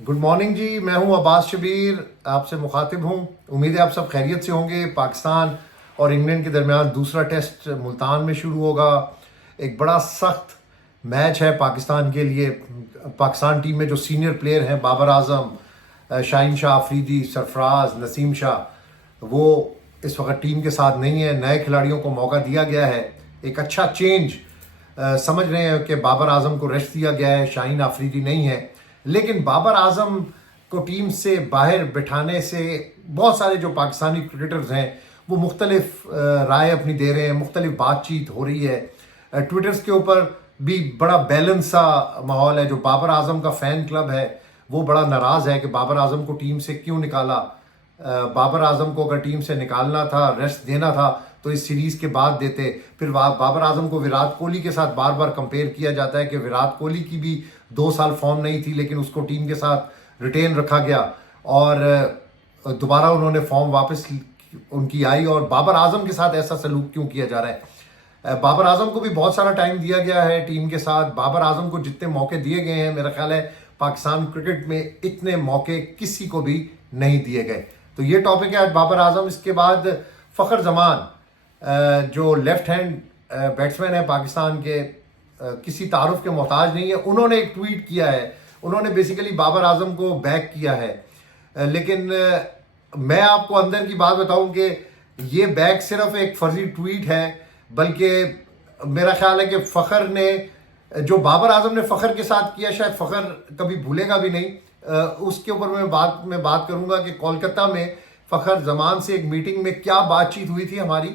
Good morning जी। मैं हूं अब्बास शबीर, आपसे मुखातिब हूं। उम्मीद है आप सब खैरियत से होंगे। पाकिस्तान और इंग्लैंड के दरमियान दूसरा टेस्ट मुल्तान में शुरू होगा। एक बड़ा सख्त मैच है पाकिस्तान के लिए। पाकिस्तान टीम में जो सीनियर प्लेयर हैं, बाबर आजम, शाहीन शाह अफरीदी, सरफराज, नसीम शाह, वो इस वक्त टीम के साथ नहीं है। नए खिलाड़ियों को मौका दिया गया है। एक अच्छा चेंज समझ रहे हैं कि बाबर आजम को रेस्ट दिया गया है, शाहीन अफरीदी नहीं है। लेकिन बाबर आजम को टीम से बाहर बिठाने से बहुत सारे जो पाकिस्तानी क्रिकेटर्स हैं वो मुख्तलिफ राय अपनी दे रहे हैं, मुख्तलिफ बातचीत हो रही है। ट्विटर्स के ऊपर भी बड़ा बैलेंस सा माहौल है। जो बाबर आजम का फ़ैन क्लब है वो बड़ा नाराज़ है कि बाबर आजम को टीम से क्यों निकाला। बाबर आजम को अगर टीम से निकालना था, रेस्ट देना था, तो इस सीरीज़ के बाद देते। फिर बाबर आजम को विराट कोहली के साथ बार बार कंपेयर किया जाता है कि विराट कोहली की भी 2 साल फॉर्म नहीं थी, लेकिन उसको टीम के साथ रिटेन रखा गया और दोबारा उन्होंने फॉर्म वापस उनकी आई। और बाबर आजम के साथ ऐसा सलूक क्यों किया जा रहा है? बाबर आजम को भी बहुत सारा टाइम दिया गया है टीम के साथ। बाबर आजम को जितने मौके दिए गए हैं, मेरा ख्याल है पाकिस्तान क्रिकेट में इतने मौके किसी को भी नहीं दिए गए। तो ये टॉपिक है आज बाबर आजम। इसके बाद फ़खर जमान, जो लेफ्ट हैंड बैट्समैन है पाकिस्तान के, किसी तारुफ के मोहताज नहीं है। उन्होंने एक ट्वीट किया है। उन्होंने बेसिकली बाबर आजम को बैक किया है। लेकिन मैं आपको अंदर की बात बताऊं कि ये बैक सिर्फ एक फर्जी ट्वीट है, बल्कि मेरा ख्याल है कि फ़खर ने, जो बाबर आजम ने फ़खर के साथ किया, शायद फ़खर कभी भूलेगा भी नहीं। उसके ऊपर मैं बात करूंगा कि कोलकाता में फ़खर जमान से एक मीटिंग में क्या बातचीत हुई थी हमारी,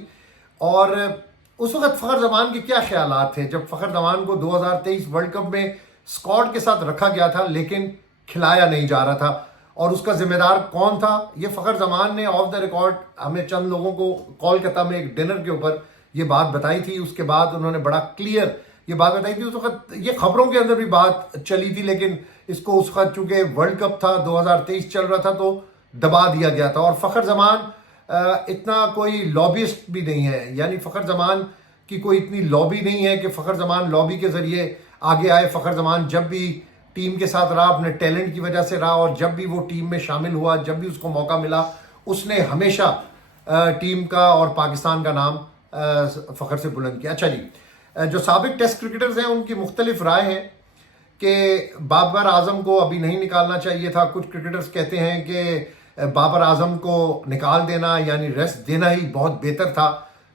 और उस वक्त फ़खर जमान के क्या ख्यालात थे जब फ़खर जमान को 2023 वर्ल्ड कप में स्क्वाड के साथ रखा गया था लेकिन खिलाया नहीं जा रहा था, और उसका जिम्मेदार कौन था। ये फ़खर जमान ने ऑफ द रिकॉर्ड हमें चंद लोगों को कोलकाता में एक डिनर के ऊपर ये बात बताई थी। उसके बाद उन्होंने बड़ा क्लियर ये बात बताई थी। उस वक्त ये खबरों के अंदर भी बात चली थी, लेकिन इसको उस वक्त चूंकि वर्ल्ड कप था, 2023 चल रहा था, तो दबा दिया गया था। और फ़खर जमान इतना कोई लॉबिस्ट भी नहीं है, यानी फ़खर जमान की कोई इतनी लॉबी नहीं है कि फ़खर जमान लॉबी के ज़रिए आगे आए। फ़खर जमान जब भी टीम के साथ रहा, अपने टैलेंट की वजह से रहा, और जब भी वो टीम में शामिल हुआ, जब भी उसको मौका मिला, उसने हमेशा टीम का और पाकिस्तान का नाम फ़खर से बुलंद किया। अच्छा जी, जो साबिक टेस्ट क्रिकेटर्स हैं उनकी मुख्तलिफ राय है कि बाबर आजम को अभी नहीं निकालना चाहिए था। कुछ क्रिकेटर्स कहते हैं कि बाबर आजम को निकाल देना यानी रेस्ट देना ही बहुत बेहतर था।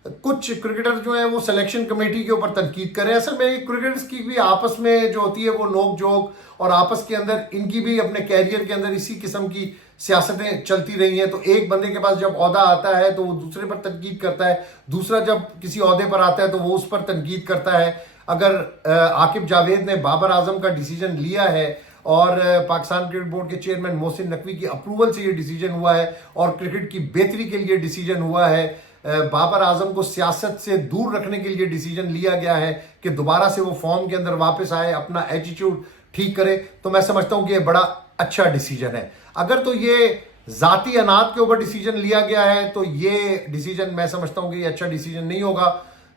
कुछ क्रिकेटर जो हैं वो सिलेक्शन कमेटी के ऊपर तनकीद करें। असल में क्रिकेटर्स की भी आपस में जो होती है वो नोक झोंक, और आपस के अंदर इनकी भी अपने कैरियर के अंदर इसी किस्म की सियासतें चलती रही हैं। तो एक बंदे के पास जब ओहदा आता है तो वो दूसरे पर तनकीद करता है, दूसरा जब किसी ओहदे पर आता है तो वो उस पर तनकीद करता है। अगर आकिब जावेद ने बाबर आजम का डिसीजन लिया है और पाकिस्तान क्रिकेट बोर्ड के चेयरमैन मोहसिन नकवी की अप्रूवल से ये डिसीजन हुआ है और क्रिकेट की बेहतरी के लिए डिसीजन हुआ है, बाबर आजम को सियासत से दूर रखने के लिए डिसीजन लिया गया है कि दोबारा से वो फॉर्म के अंदर वापस आए, अपना एटीट्यूड ठीक करे, तो मैं समझता हूं कि ये बड़ा अच्छा डिसीजन है। अगर तो ये जाती अनात के ऊपर डिसीजन लिया गया है तो ये डिसीजन मैं समझता हूं कि ये अच्छा डिसीजन नहीं होगा,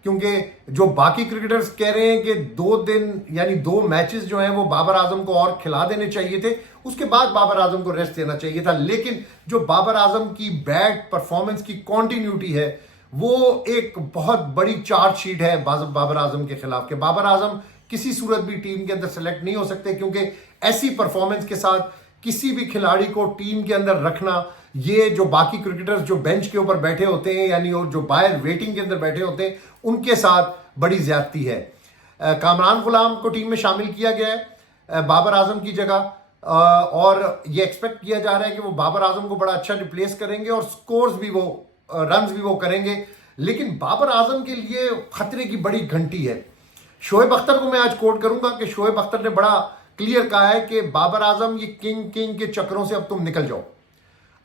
क्योंकि जो बाकी क्रिकेटर्स कह रहे हैं कि 2 दिन यानी 2 मैचेस जो हैं वो बाबर आजम को और खिला देने चाहिए थे, उसके बाद बाबर आजम को रेस्ट देना चाहिए था। लेकिन जो बाबर आजम की बैड परफॉर्मेंस की कॉन्टिन्यूटी है वो एक बहुत बड़ी चार्जशीट है बाबर आजम के खिलाफ, कि बाबर आजम किसी सूरत भी टीम के अंदर सेलेक्ट नहीं हो सकते, क्योंकि ऐसी परफॉर्मेंस के साथ किसी भी खिलाड़ी को टीम के अंदर रखना, ये जो बाकी क्रिकेटर्स जो बेंच के ऊपर बैठे होते हैं यानी और जो बाहर वेटिंग के अंदर बैठे होते हैं उनके साथ बड़ी ज्यादती है। कामरान गुलाम को टीम में शामिल किया गया है बाबर आजम की जगह, और ये एक्सपेक्ट किया जा रहा है कि वो बाबर आजम को बड़ा अच्छा रिप्लेस करेंगे और स्कोर्स भी वो रन्स भी वो करेंगे। लेकिन बाबर आजम के लिए खतरे की बड़ी घंटी है। शोएब अख्तर को मैं आज कोट करूंगा कि शोएब अख्तर ने बड़ा क्लियर कहा है कि बाबर आजम ये किंग के चक्करों से अब तुम निकल जाओ,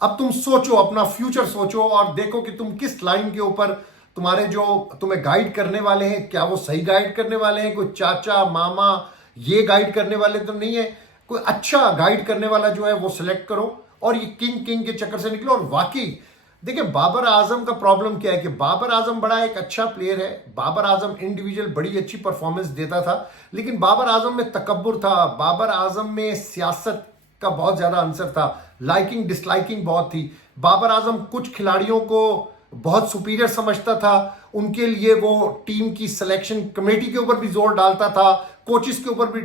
अब तुम सोचो, अपना फ्यूचर सोचो और देखो कि तुम किस लाइन के ऊपर तुम्हारे जो तुम्हें गाइड करने वाले हैं, क्या वो सही गाइड करने वाले हैं, कोई चाचा मामा ये गाइड करने वाले तो नहीं है। कोई अच्छा गाइड करने वाला जो है वो सिलेक्ट करो और ये किंग के चक्कर से निकलो। और वाकई देखिए बाबर आजम का प्रॉब्लम क्या है कि बाबर आजम बड़ा एक अच्छा प्लेयर है, बाबर आजम इंडिविजुअल बड़ी अच्छी परफॉर्मेंस देता था, लेकिन बाबर आजम में तकब्बुर था, बाबर आजम में सियासत का बहुत ज्यादा आंसर था, लाइकिंग डिसलाइकिंग बहुत थी। बाबर आजम कुछ खिलाड़ियों को बहुत सुपीरियर समझता था, उनके लिए वो टीम की सिलेक्शन कमेटी के ऊपर भी जोर डालता था, कोचिस के ऊपर भी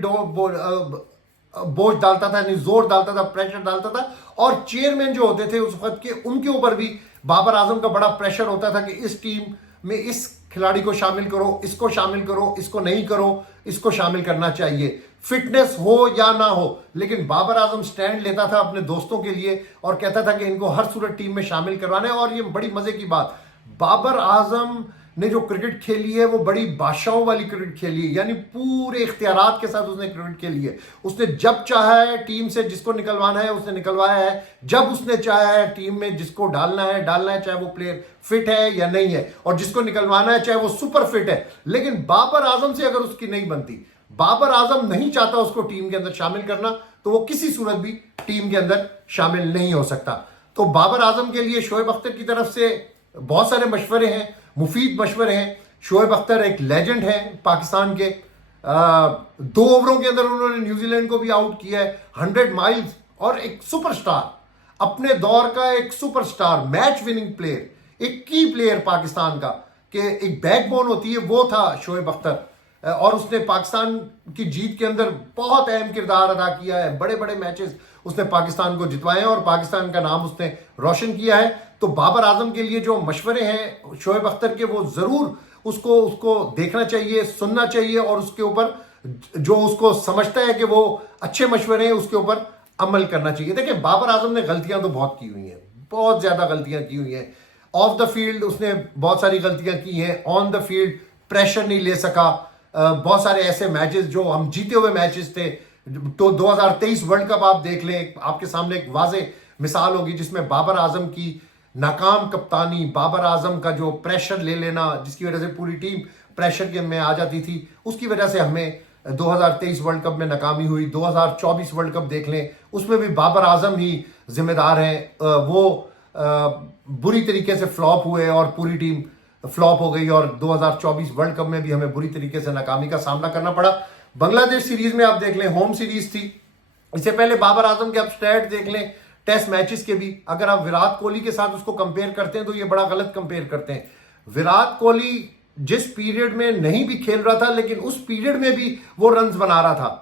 बोझ डालता था, यानी जोर डालता था, प्रेशर डालता था। और चेयरमैन जो होते थे उस वक्त के, उनके ऊपर भी बाबर आजम का बड़ा प्रेशर होता था कि इस टीम में इस खिलाड़ी को शामिल करो, इसको शामिल करो, इसको नहीं करो, इसको शामिल करना चाहिए, फिटनेस हो या ना हो। लेकिन बाबर आजम स्टैंड लेता था अपने दोस्तों के लिए और कहता था कि इनको हर सूरत टीम में शामिल करवाना है। और ये बड़ी मजे की बात, बाबर आजम ने जो क्रिकेट खेली है वो बड़ी बादशाहों वाली क्रिकेट खेली है, यानी पूरे इख्तियारात के साथ उसने क्रिकेट खेली है। उसने जब चाहा है टीम से जिसको निकलवाना है उसने निकलवाया है, जब उसने चाहा है टीम में जिसको डालना है डालना है, चाहे वो प्लेयर फिट है या नहीं है, और जिसको निकलवाना है चाहे वो सुपर फिट है। लेकिन बाबर आजम से अगर उसकी नहीं बनती, बाबर आजम नहीं चाहता उसको टीम के अंदर शामिल करना, तो वो किसी सूरत भी टीम के अंदर शामिल नहीं हो सकता। तो बाबर आजम के लिए शोएब अख्तर की तरफ से बहुत सारे मशवरे हैं, मुफीद मशवरे हैं। शोएब अख्तर एक लेजेंड है पाकिस्तान के, 2 ओवरों के अंदर उन्होंने न्यूजीलैंड को भी आउट किया है, 100 माइल्स, और एक सुपरस्टार, अपने दौर का एक सुपरस्टार, मैच विनिंग प्लेयर, एक की प्लेयर पाकिस्तान का, कि एक बैकबोन होती है, वो था शोएब अख्तर। और उसने पाकिस्तान की जीत के अंदर बहुत अहम किरदार अदा किया है, बड़े बड़े मैचेस उसने पाकिस्तान को जितवाए हैं और पाकिस्तान का नाम उसने रोशन किया है। तो बाबर आजम के लिए जो मशवरे हैं शोएब अख्तर के, वो जरूर उसको देखना चाहिए, सुनना चाहिए, और उसके ऊपर जो उसको समझता है कि वो अच्छे मशवरे हैं उसके ऊपर अमल करना चाहिए। देखिए, बाबर आजम ने गलतियां तो बहुत की हुई हैं, बहुत ज्यादा गलतियां की हुई हैं। ऑफ द फील्ड उसने बहुत सारी गलतियां की हैं, ऑन द फील्ड प्रेशर नहीं ले सका। बहुत सारे ऐसे मैचेस जो हम जीते हुए मैचेस थे, तो 2023 वर्ल्ड कप आप देख लें, आपके सामने एक वाजे मिसाल होगी जिसमें बाबर आजम की नाकाम कप्तानी, बाबर आजम का जो प्रेशर ले लेना, जिसकी वजह से पूरी टीम प्रेशर के में आ जाती थी, उसकी वजह से हमें 2023 वर्ल्ड कप में नाकामी हुई। 2024 वर्ल्ड कप देख लें, उसमें भी बाबर आजम ही जिम्मेदार हैं। वो बुरी तरीके से फ्लॉप हुए और पूरी टीम फ्लॉप हो गई, और 2024 वर्ल्ड कप में भी हमें बुरी तरीके से नाकामी का सामना करना पड़ा। बांग्लादेश सीरीज में आप देख लें, होम सीरीज थी, इससे पहले बाबर आजम के आप स्टैट देख लें टेस्ट मैचेस के भी, अगर आप विराट कोहली के साथ उसको कंपेयर करते हैं तो ये बड़ा गलत कंपेयर करते हैं। विराट कोहली जिस पीरियड में नहीं भी खेल रहा था, लेकिन उस पीरियड में भी वो रन्स बना रहा था।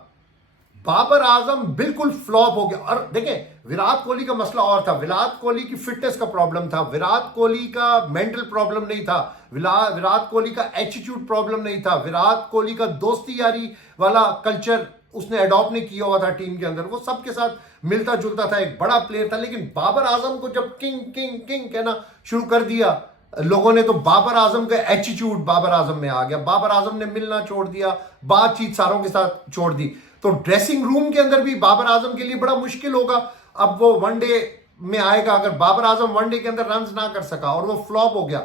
बाबर आजम बिल्कुल फ्लॉप हो गया। और देखें, विराट कोहली का मसला और था, विराट कोहली की फिटनेस का प्रॉब्लम था, विराट कोहली का मेंटल प्रॉब्लम नहीं था, विराट कोहली का एटीट्यूड प्रॉब्लम नहीं था, विराट कोहली का दोस्ती यारी वाला कल्चर उसने अडॉप्ट नहीं किया हुआ था टीम के अंदर, वो सबके साथ मिलता जुलता था, एक बड़ा प्लेयर था। लेकिन बाबर आजम को जब किंग किंग किंग कहना शुरू कर दिया लोगों ने, तो बाबर आजम का एटीट्यूड बाबर आजम में आ गया। बाबर आजम ने मिलना छोड़ दिया, बातचीत सारों के साथ छोड़ दी। तो ड्रेसिंग रूम के अंदर भी बाबर आजम के लिए बड़ा मुश्किल होगा। अब वो वनडे में आएगा, अगर बाबर आजम वनडे के अंदर रन ना कर सका और वो फ्लॉप हो गया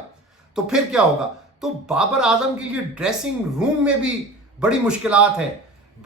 तो फिर क्या होगा। तो बाबर आजम के लिए ड्रेसिंग रूम में भी बड़ी मुश्किलात हैं।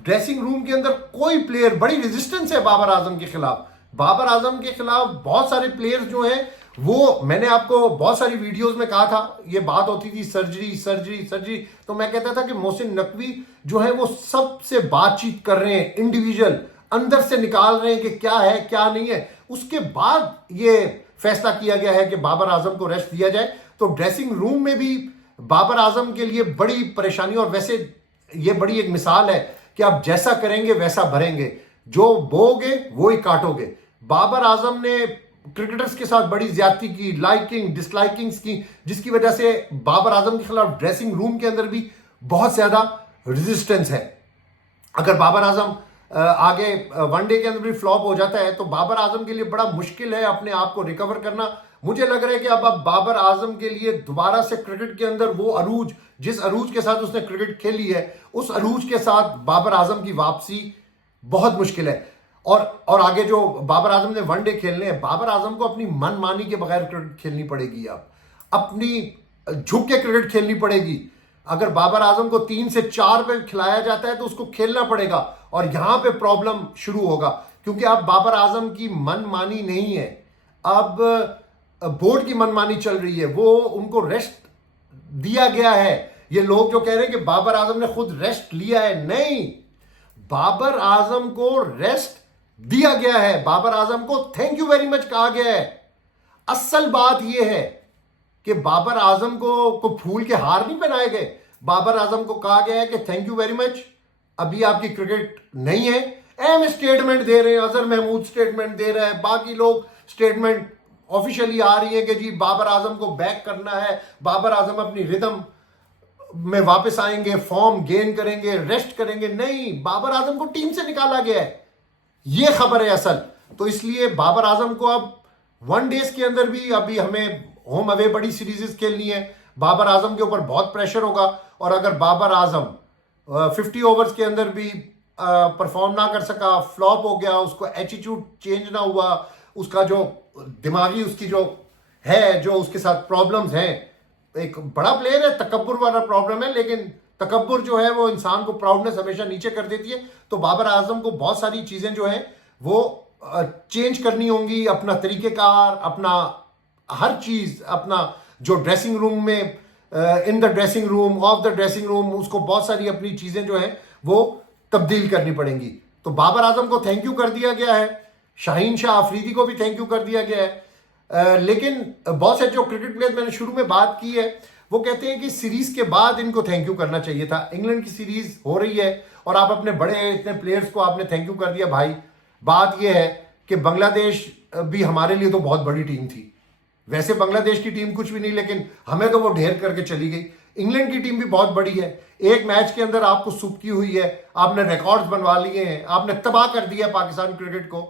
ड्रेसिंग रूम के अंदर कोई प्लेयर, बड़ी रेजिस्टेंस है बाबर आजम के खिलाफ। बाबर आजम के खिलाफ बहुत सारे प्लेयर्स जो हैं, वो मैंने आपको बहुत सारी वीडियोस में कहा था, ये बात होती थी सर्जरी सर्जरी सर्जरी, तो मैं कहता था कि मोहसिन नकवी जो है वो सबसे बातचीत कर रहे हैं, इंडिविजुअल अंदर से निकाल रहे हैं कि क्या है क्या नहीं है। उसके बाद ये फैसला किया गया है कि बाबर आजम को रेस्ट दिया जाए। तो ड्रेसिंग रूम में भी बाबर आजम के लिए बड़ी परेशानी, और वैसे ये बड़ी एक मिसाल है कि आप जैसा करेंगे वैसा भरेंगे, जो बोगे वो ही काटोगे। बाबर आजम ने क्रिकेटर्स के साथ बड़ी ज्यादती की, लाइकिंग डिसलाइकिंग्स की, जिसकी वजह से बाबर आजम के खिलाफ ड्रेसिंग रूम के अंदर भी बहुत ज्यादा रेजिस्टेंस है। अगर बाबर आजम आगे वनडे के अंदर भी फ्लॉप हो जाता है तो बाबर आजम के लिए बड़ा मुश्किल है अपने आप को रिकवर करना। मुझे लग रहा है कि अब बाबर आजम के लिए दोबारा से क्रिकेट के अंदर वो अरूज, जिस अरूज के साथ उसने क्रिकेट खेली है, उस अरूज के साथ बाबर आजम की वापसी बहुत मुश्किल है। और आगे जो बाबर आजम ने वनडे खेलने हैं, बाबर आजम को अपनी मनमानी के बगैर क्रिकेट खेलनी पड़ेगी, अब अपनी झुक के क्रिकेट खेलनी पड़ेगी। अगर बाबर आजम को 3 से 4 पे खिलाया जाता है तो उसको खेलना पड़ेगा, और यहां पे प्रॉब्लम शुरू होगा, क्योंकि अब बाबर आजम की मनमानी नहीं है, अब बोर्ड की मनमानी चल रही है। वो उनको रेस्ट दिया गया है। ये लोग जो कह रहे हैं कि बाबर आजम ने खुद रेस्ट लिया है, नहीं, बाबर आजम को रेस्ट दिया गया है, बाबर आजम को थैंक यू वेरी मच कहा गया है। असल बात यह है कि बाबर आजम को फूल के हार नहीं पहनाए गए। बाबर आजम को कहा गया है कि थैंक यू वेरी मच, अभी आपकी क्रिकेट नहीं है। अहम स्टेटमेंट दे रहे हैं, अजहर महमूद स्टेटमेंट दे रहा है, बाकी लोग स्टेटमेंट ऑफिशियली आ रही है कि जी बाबर आजम को बैक करना है, बाबर आजम अपनी रिदम में वापस आएंगे, फॉर्म गेन करेंगे, रेस्ट करेंगे। नहीं, बाबर आजम को टीम से निकाला गया है, यह खबर है असल। तो इसलिए बाबर आजम को अब 1 डेज के अंदर भी, अभी हमें होम अवे बड़ी सीरीज खेलनी है, बाबर आजम के ऊपर बहुत प्रेशर होगा। और अगर बाबर आजम 50 ओवर्स के अंदर भी परफॉर्म ना कर सका, फ्लॉप हो गया, उसको एटीट्यूड चेंज ना हुआ, उसका जो दिमागी उसकी जो है, जो उसके साथ प्रॉब्लम्स हैं, एक बड़ा प्लेयर है, तकब्बुर वाला प्रॉब्लम है, लेकिन तकब्बुर जो है वो इंसान को, प्राउडनेस हमेशा नीचे कर देती है। तो बाबर आजम को बहुत सारी चीजें जो है वो चेंज करनी होंगी, अपना तरीकेकार, अपना हर चीज, अपना जो ड्रेसिंग रूम में, in the dressing room, of the dressing room, उसको बहुत सारी अपनी चीजें जो है वो तब्दील करनी पड़ेंगी। तो बाबर आजम को थैंक यू कर दिया गया है, शाहीन शाह अफरीदी को भी थैंक यू कर दिया गया है। लेकिन बहुत से जो क्रिकेट प्लेयर, मैंने शुरू में बात की है, वो कहते हैं कि सीरीज के बाद इनको थैंक यू करना चाहिए था। इंग्लैंड की सीरीज हो रही है और आप अपने बड़े इतने प्लेयर्स को आपने थैंक यू कर दिया। भाई बात यह है कि बांग्लादेश भी हमारे लिए तो बहुत बड़ी टीम थी। वैसे बांग्लादेश की टीम कुछ भी नहीं, लेकिन हमें तो वो ढेर करके चली गई। इंग्लैंड की टीम भी बहुत बड़ी है, एक मैच के अंदर आपको सूप की हुई है, आपने रिकॉर्ड्स बनवा लिए हैं, आपने तबाह कर दिया पाकिस्तान क्रिकेट को।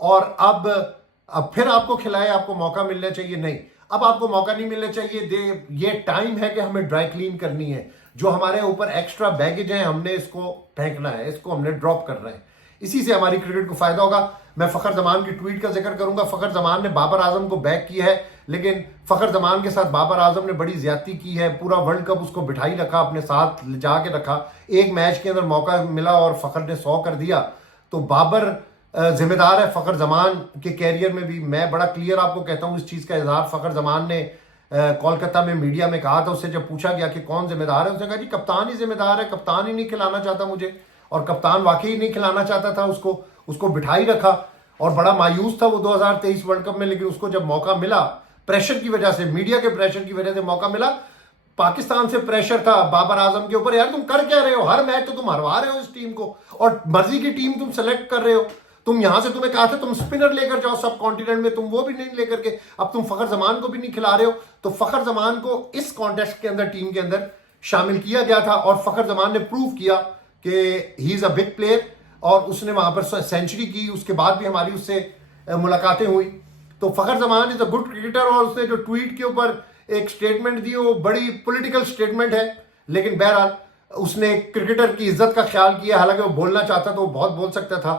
और अब फिर आपको खिलाए, आपको मौका मिलना चाहिए। नहीं, अब आपको मौका नहीं मिलना चाहिए। ये टाइम है कि हमें ड्राई क्लीन करनी है। जो हमारे ऊपर एक्स्ट्रा बैगेज है, हमने इसको फेंकना है, इसको हमने ड्रॉप करना है। इसी से हमारी क्रिकेट को फायदा होगा। मैं फखर जमान की ट्वीट का जिक्र करूंगा। फखर जमान ने बाबर आजम को बैक किया है, लेकिन फखर जमान के साथ बाबर आजम ने बड़ी ज्यादती की है। पूरा वर्ल्ड कप उसको बिठाई रखा, अपने साथ ले जाके रखा। एक मैच के अंदर मौका मिला और फखर ने 100 कर दिया। तो बाबर जिम्मेदार है फखर जमान के कैरियर में भी। मैं बड़ा क्लियर आपको कहता हूं, इस चीज का इजहार फखर जमान ने कोलकाता में मीडिया में कहा था। उससे जब पूछा गया कि कौन जिम्मेदार है, उसने कहा जी कप्तान ही जिम्मेदार है, कप्तान ही नहीं खिलाना चाहता मुझे। और कप्तान वाकई नहीं खिलाना चाहता था, उसको बिठाई रखा और बड़ा मायूस था वो 2023 वर्ल्ड कप में। लेकिन उसको जब मौका मिला, प्रेशर की वजह से, मीडिया के प्रेशर की वजह से मौका मिला। पाकिस्तान से प्रेशर था बाबर आजम के ऊपर, यार तुम कर क्या रहे हो, हर मैच तो तुम हरवा रहे हो इस टीम को, और मर्जी की टीम तुम सेलेक्ट कर रहे हो। तुम यहां से, तुम्हें कहा था तुम स्पिनर लेकर जाओ सब कॉन्टिनेंट में, तुम वो भी नहीं लेकर के, अब तुम फखर जमान को भी नहीं खिला रहे हो। तो फखर जमान को इस कॉन्टेस्ट के अंदर, टीम के अंदर शामिल किया गया था और फखर जमान ने प्रूव किया कि he is a big player और उसने वहां पर सेंचुरी की। उसके बाद भी हमारी उससे मुलाकातें हुई। तो Fakhar Zaman is a good cricketer और उसने जो ट्वीट के ऊपर एक स्टेटमेंट दी वो बड़ी पॉलिटिकल स्टेटमेंट है, लेकिन बहरहाल उसने क्रिकेटर की इज्जत का ख्याल किया। हालांकि वो बोलना चाहता तो वो बहुत बोल सकता था,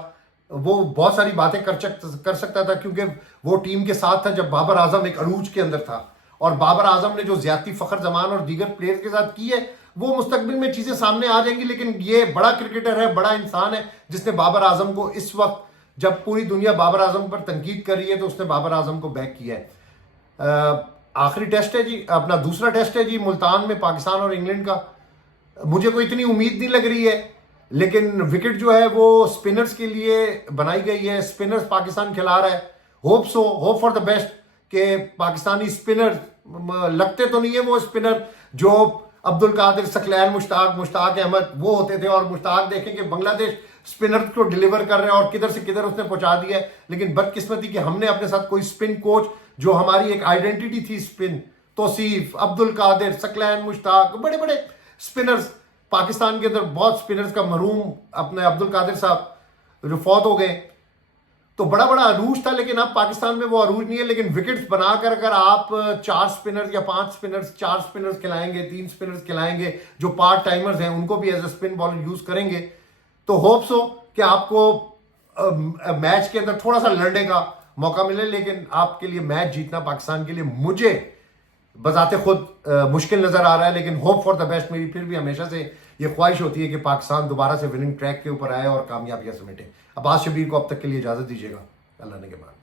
वो बहुत सारी बातें कर सकता था, क्योंकि वो टीम के साथ था जब बाबर आजम एक अरूज के अंदर था। और बाबर आजम ने जो ज्यादती फखर जमान और दीगर प्लेयर्स के साथ की है, वो मुस्तकबिल में चीजें सामने आ जाएंगी। लेकिन ये बड़ा क्रिकेटर है, बड़ा इंसान है, जिसने बाबर आजम को इस वक्त, जब पूरी दुनिया बाबर आजम पर तनकीद कर रही है, तो उसने बाबर आजम को बैक किया है। आखिरी टेस्ट है जी, अपना दूसरा टेस्ट है जी मुल्तान में, पाकिस्तान और इंग्लैंड का। मुझे कोई इतनी उम्मीद नहीं लग रही है, लेकिन विकेट जो है वो स्पिनर्स के लिए बनाई गई है। स्पिनर्स पाकिस्तान खिला रहा है। होप फॉर द बेस्ट कि पाकिस्तानी स्पिनर, लगते तो नहीं है वो स्पिनर जो अब्दुल कादिर, सकलैन, मुश्ताक अहमद वो होते थे, और मुश्ताक देखें कि बांग्लादेश स्पिनर को डिलीवर कर रहे हैं और किधर से किधर उसने पहुंचा दिया है। लेकिन बदकिस्मती कि हमने अपने साथ कोई स्पिन कोच, जो हमारी एक आइडेंटिटी थी स्पिन, तौसीफ, अब्दुल कादिर, सकलैन, मुश्ताक, बड़े बड़े स्पिनर्स पाकिस्तान के अंदर, बहुत स्पिनर्स का मरूम अपने अब्दुल कादिर साहब जो फौत हो गए। तो बड़ा बड़ा अरूज था, लेकिन अब पाकिस्तान में वो अरूज नहीं है। लेकिन विकेट्स बनाकर अगर आप 4 स्पिनर्स या 5 स्पिनर्स, 4 स्पिनर्स खिलाएंगे, 3 स्पिनर्स खिलाएंगे जो पार्ट टाइमर्स हैं, उनको भी as a spin bowler use करेंगे, तो होप्स हो कि आपको मैच के अंदर थोड़ा सा लड़ने का मौका मिले। लेकिन आपके लिए मैच जीतना पाकिस्तान के लिए, मुझे बजाते खुद मुश्किल नजर आ रहा है। लेकिन होप फॉर द बेस्ट मेरी फिर भी हमेशा से ये ख्वाहिश होती है कि पाकिस्तान दोबारा से विनिंग ट्रैक के ऊपर आए और कामयाबियां समेटे। अब्बास शबीर को अब तक के लिए इजाजत दीजिएगा। अल्लाह ने के बाद।